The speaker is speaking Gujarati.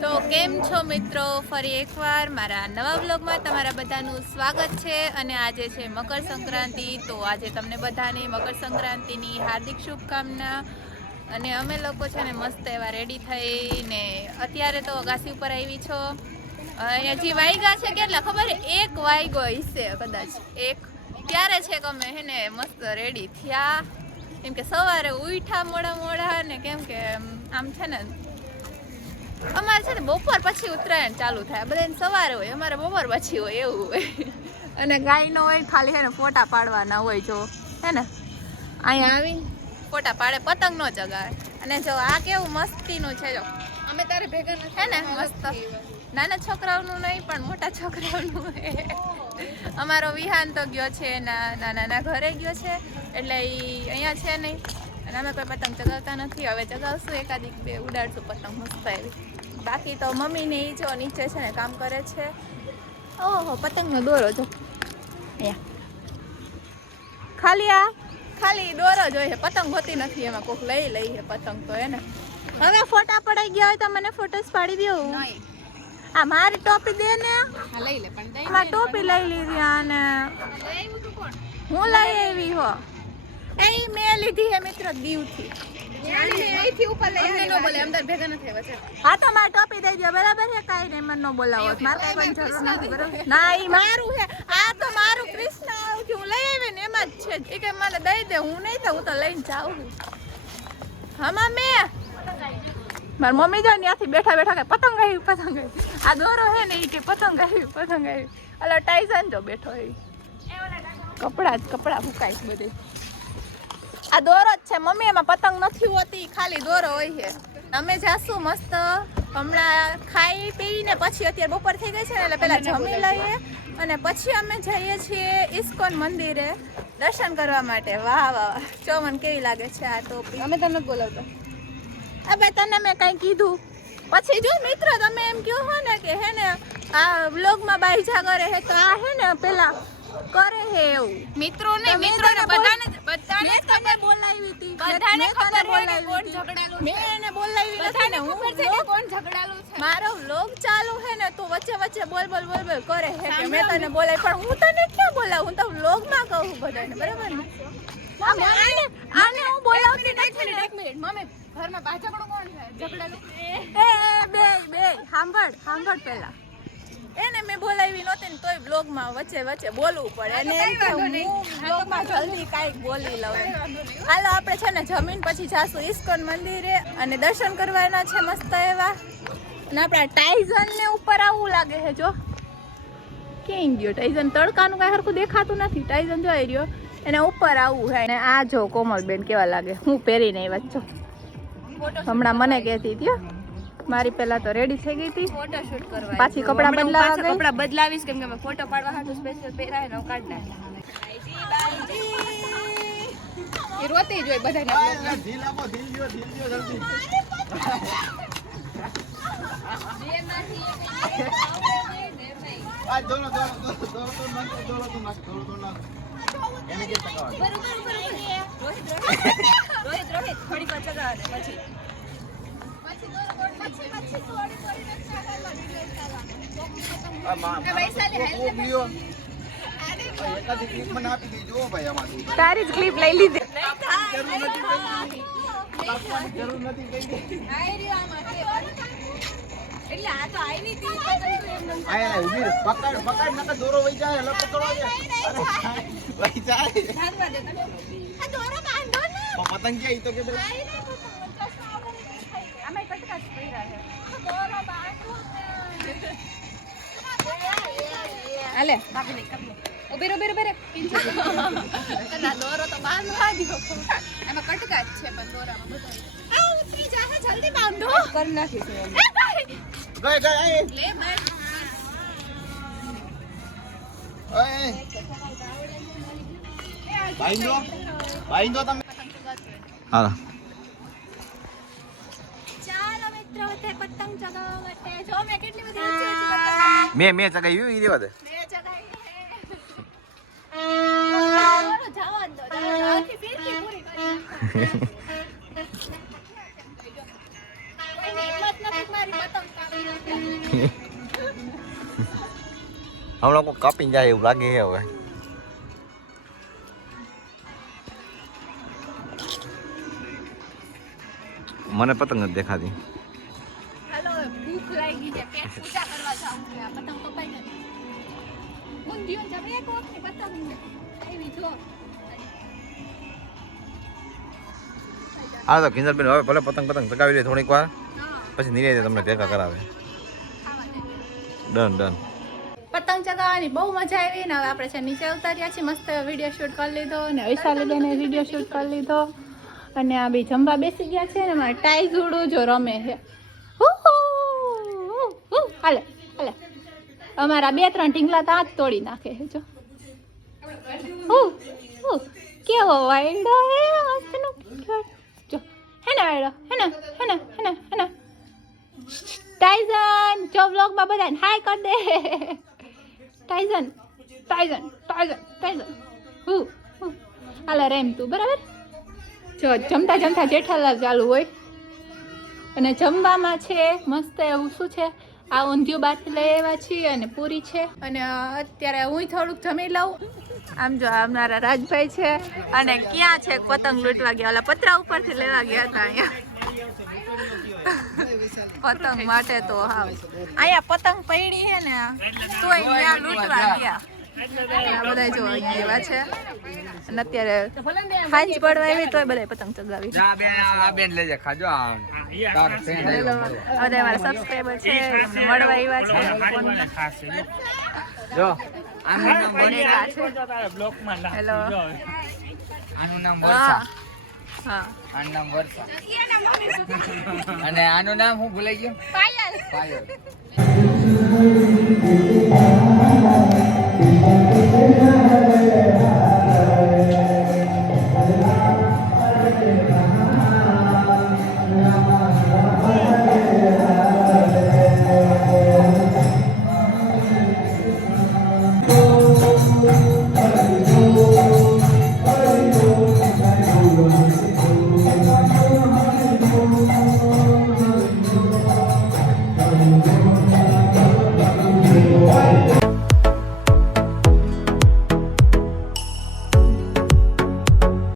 તો કેમ છો મિત્રો? ફરી એકવાર મારા નવા બ્લોગમાં તમારા બધાનું સ્વાગત છે અને આજે છે મકર સંક્રાંતિ. તો આજે તમને બધાને મકર સંક્રાંતિની હાર્દિક શુભકામના. અને અમે લોકો છે ને મસ્ત એવા રેડી થઈને અત્યારે તો અગાસી ઉપર આવી છો. અહીંયા જે વાયગા છે કેટલા ખબર? એક વાઈગો હશે કદાચ. એક. ત્યારે છે કે અમે હે ને મસ્ત રેડી થયા. કેમ કે સવારે ઉઠા મોડા મોડા ને કેમ કે આમ છે ને અમારે છે ને બપોર પછી ઉત્તરાયણ ચાલુ થાય. બધાને સવારે હોય અમારે બપોર પછી હોય એવું હોય. અને ગાયનો હોય ખાલી હે ને ફોટા પાડવાના હોય જો. હે ને? અહીંયા આવી. ફોટા પાડે પતંગ નો ચગાવે. અને જો આ કેવું મસ્તીનું છે જો. અમે તારે ભેગા નથી હે ને મસ્ત. નાના છોકરાઓનું નહીં પણ મોટા છોકરાઓનું અમારો વિહાન તો ગયો છે ના નાના ઘરે ગયો છે. એટલે એ અહીંયા છે નહીં. અને અમે કોઈ પતંગ ચગાવતા નથી હવે ચગાવશું એકાદી બે ઉડાડશું પતંગ મસ્ત એવી. બાકી તો મમ્મી ને એ જો નીચે છે ને કામ કરે છે. ઓહો પતંગનો દોરો જો. ખાલી આ? ખાલી દોરો જ હોય છે. પતંગ હોતી નથી એમાં કોક લઈ લઈ છે પતંગ તો એને. હવે ફોટા પડાઈ ગયા હોય તો મને ફોટોસ પાડી દો આ મારી ટોપી દે ને. હા લઈ લે પણ ટોપી લઈ લીધી કોણ? હું લઈ આવી હો. એ મેં લીધી હે મિત્ર દીવથી. આવ્યા હા તો મારે ટોપી દઈ દો બરાબર હે કાઈ નહીં મને ન બોલાવો. મારે કઈ પણ જરૂર નથી બરાબર? ના એ મારું હે. આ તો મારું કૃષ્ણ આવું હું લઈ આવી ને એમાં જ છે. જ. ઈ કે મને દઈ દે હું નહીં તો હું તો લઈને જાઉં છું. હા મમ્મી. મારી મમ્મી જો ત્યાંથી બેઠા બેઠા કે પતંગ આવી પતંગ આવી. આ દોરો હે ને એ કે પતંગ આવી પતંગ આવી. અલા ટાઈસન જો બેઠો એ કપડા જ કપડા ફૂકાય બધે. આ દોરો જ છે મમ્મી એમાં પતંગ નથી હોતી ખાલી દોરો હોય છે. અમે જાશું મસ્ત હમણાં ખાઈ પીને પછી અત્યારે બપોર થઈ ગઈ છે ને એટલે પહેલાં જમી લઈએ. અને પછી અમે જઈએ છીએ ઇસ્કોન મંદિરે દર્શન કરવા માટે. વાહ વાહ જો મને કેવી લાગે છે આ ટોપી. અમે તમને બોલાવતો. અબે તને મેં કઈ કીધું. પછી જો મિત્ર તમે એમ કહો હો ને કે હે ને આ વ્લોગમાં બાઈ જા કરે હે તો આ હે ને પેલા કરે હે એવું. મિત્રો ને મિત્રો ને તને બધાને બધાને મેં તને બોલાવી હતી બધાને મેં તને ખબર હોય કે બોલાવી કોણ હતી. ઝઘડાલું મેં એને બોલાવી નથી. ને હું છે કે કોણ ઝઘડાલું છે? મારો વ્લોગ ચાલુ હે ને તું વચ્ચે વચ્ચે બોલ બોલ બોલ બોલ કરે કે મેં તને બોલાવી. પણ હું તને ક્યાં બોલાવું? હું તો વ્લોગમાં કહું બધાને બરાબર ને? આને આને હું બોલાવતી એક મિનિટ એક મિનિટ મમ્મી ઘરમાં બાજકડું કોણ છે? ઝઘડાલું? એ એ બે બે સાંભળ સાંભળ પહેલા. એને મેં બોલાવી નહોતી ને તોય બ્લોગમાં વચ્ચે વચ્ચે બોલવું પડે. અને એમ કે હું બ્લોગમાં જલ્દી કાંઈક બોલી લઉં હાલો આપણે છે ને જમીન પછી જાશું ઇસ્કોન મંદિરે અને દર્શન કરવાના છે મસ્ત એવા. અને આપણા ટાઈઝન ને ઉપર આવવું લાગે છે જો. ક્યાંય ગયો ટાઈઝન તડકાનું કાંઈ સરખું દેખાતું નથી. ટાઈઝન જોઈ રહ્યો. એને ઉપર આવવું છે અને આ જો કોમલબેન કેવા લાગે. હું પહેરીને આવ્યા જો હમણાં મને કહેતી હતી મારી પહેલા તો રેડી થઈ ગઈ હતી. ફોટો કરવા પાછી કપડાં બદલાવા ગઈ. કપડા બદલાવીશ કેમ કે ફોટો પાડવા હાટુ સ્પેશિયલ પહેરાય ને કાઢ નાખે એ રોતી જ હોય બધાને ઢીલ આપો ઢીલ દ્યો ઢીલ દ્યો જલ્દી આ દોડો દોડો દોડો દોડો તો નાખ દોડો તો નાખ દોડો તો નાખ એને કે ટકાવા રોહિત રોહિત થોડી ચગાવે પછી તારી જ ક્લિપ લઈ લીધી જરૂર નથી કઈ કાપવાની નથી કઈ એટલે આ તો આઈ ની તી એમ આય આય ઊભી રહે. પકડ પકડ નકર દોરો વઈ જાય હલો પકડવા દે. અરે વઈ જાય. ધારવા દે તમે. પણ પતંગ ક્યાં તો કે પેલા કટકા હાલે કાપી લે કાપી લે. ઊભી રે ઊભી રે ઊભી રે ના દોરો તો બાંધવા દો. એમાં કટકા જ છે પણ દોરામાં બધા આ ઉતરી જા જલ્દી બાંધો. કરી ભાઈ. ગઈ ગઈ આય લે ભાઈ ઓય. ભાઈ દો તમે. હાલો. મેં બધી મેં ઈ દેવા દે. હમણાં કોઈ કાપી જાય એવું લાગે છે હવે. મને પતંગ નથી દેખાતી. હેલો ભૂખ લાગી છે પેટ પૂજા કરવા જાવું છે. પતંગ કપાઈ નથી ઊંધિયું ને જમે એક વખત પતંગ. આવી જો. આ તો કિંજલબેન હવે ભલે પતંગ પતંગ ચગાવી લે થોડીક વાર. પછી નિરાતે તમને ભેગા કરાવે. Done done. પતંગ ચગાવવાની બહુ મજા આવી ને હવે આપણે છે નીચે ઉતાર્યા છીએ. મસ્ત વીડિયો શૂટ કરી લીધો અને વૈશાલી બેને વીડિયો શૂટ કરી લીધો. અને આ બી જમવા બેસી ગયા છે ને મારે ટાઈ જોડું જો રમે છે. હું, હું, હું. હાલે હાલે. અમારા બે ત્રણ ઢીંગલા તો હાથ તોડી નાખે છે જો. હું, હું. કેવો વાયડો હે મસ્તનો જો હે ને હેને હેને હેને હે ને? હે ને? હે ટાઈઝન, જો વ્લોગમાં બધાને હાય કર દે. ટાઈઝન ટાઈઝન ટાઈઝન ટાઈઝન. હું હું. રેમ તું, બરાબર? જો, જમતા જમતા જેઠાલાલ ચાલુ હોય. અને જમવામાં છે, મસ્ત એવું શું છે? આ ઊંધિયું બાથી લઈ આવ્યા છીએ અને પૂરી છે. અને અત્યારે હું થોડુંક જમી લઉં. આમ જો અમારા રાજભાઈ છે અને ક્યાં છે? પતંગ લૂંટવા ગયા, ઓલા પતરા ઉપરથી લેવા ગયા હતા અહીંયા. પતંગ માટે તો હા. અહીંયા પતંગ પડી છે ને તો અહીંયા લૂંટવા ગયા. બધા જો એવા છે. અને અત્યારે હાંજ પડવા આવી, તોય બધા પતંગ ચગાવી. લેજે ખાજો બધા મારા સબસ્ક્રાઈબર છે મળવા આવ્યા છે. ફોન જો આનું નામ બનેલા છે હેલો. આનું નામ હા વર્ષા હા. આનું નામ વર્ષા અને આનું નામ હું ભૂલાઈ ગયું? પાયલ. પાયલ.